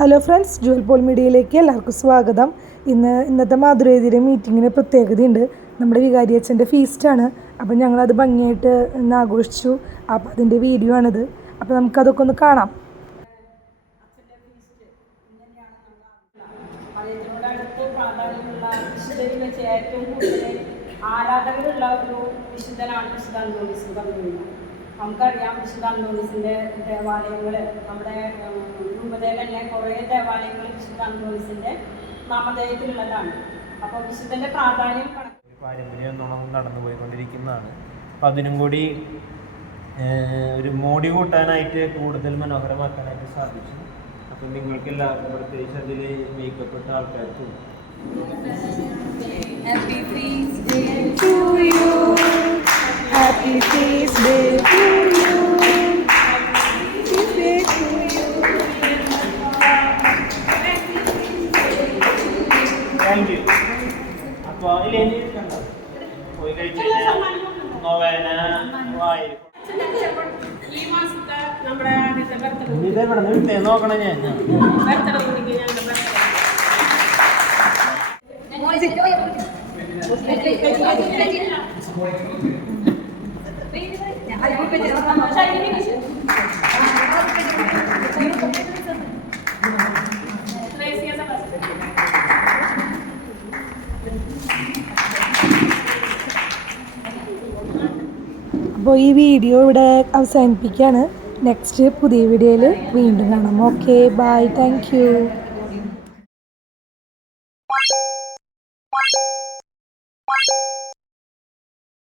Hello friends, Jual Paul മീഡിയയിലേക്ക് എല്ലാവർക്കും സ്വാഗതം. ഇന്നത്തെ മാതൃവേദിയുടെ മീറ്റിങ്ങിന് പ്രത്യേകതയുണ്ട്. നമ്മുടെ വികാരി അച്ഛൻ്റെ ഫീസ്റ്റാണ്. അപ്പം ഞങ്ങളത് ഭംഗിയായിട്ട് ഇന്ന് ആഘോഷിച്ചു. അപ്പോൾ അതിൻ്റെ വീഡിയോ ആണിത്. അപ്പോൾ നമുക്കതൊക്കെ ഒന്ന് കാണാം. ആരാധകരുള്ള ഒരു വിശുദ്ധനാണ് വിശുദ്ധ അന്തോണീസ്. നമുക്കറിയാം വിശുദ്ധ അന്തോണീസിൻ്റെ ദേവാലയങ്ങൾ നമ്മുടെ രൂപതയിൽ തന്നെ കുറേ ദേവാലയങ്ങൾ വിശുദ്ധ അന്തോണീസിൻ്റെ നാമധേയത്തിലുള്ളതാണ്. അപ്പോൾ വിശുദ്ധൻ്റെ പ്രാധാന്യം പാരമ്പര്യം നടന്നു പോയിക്കൊണ്ടിരിക്കുന്നതാണ്. അപ്പം അതിനും കൂടി ഒരു മോടി കൂട്ടാനായിട്ട് കൂടുതൽ മനോഹരമാക്കാനായിട്ട് സാധിച്ചു. അപ്പം നിങ്ങൾക്ക് എല്ലാവർക്കും പ്രത്യേകിച്ച് അതിൽ മേക്കപ്പെട്ട ആൾക്കാർക്കും Happy feast day to you. Happy feast day to you. Feast day to you. Thank you. അപ്പോൾ അതിലെനി കണ്ടോ പോയി കഴിച്ച് നോവേന വായി ഈ മാസത്തെ നമ്മുടെ ഇതെവിടെ നിന്ന് നോക്കണം ഞാൻ അപ്പോൾ ഈ വീഡിയോ ഇവിടെ അവസാനിപ്പിക്കുകയാണ്. നെക്സ്റ്റ് പുതിയ വീഡിയോയിൽ വീണ്ടും കാണാം. Okay, bye, thank U.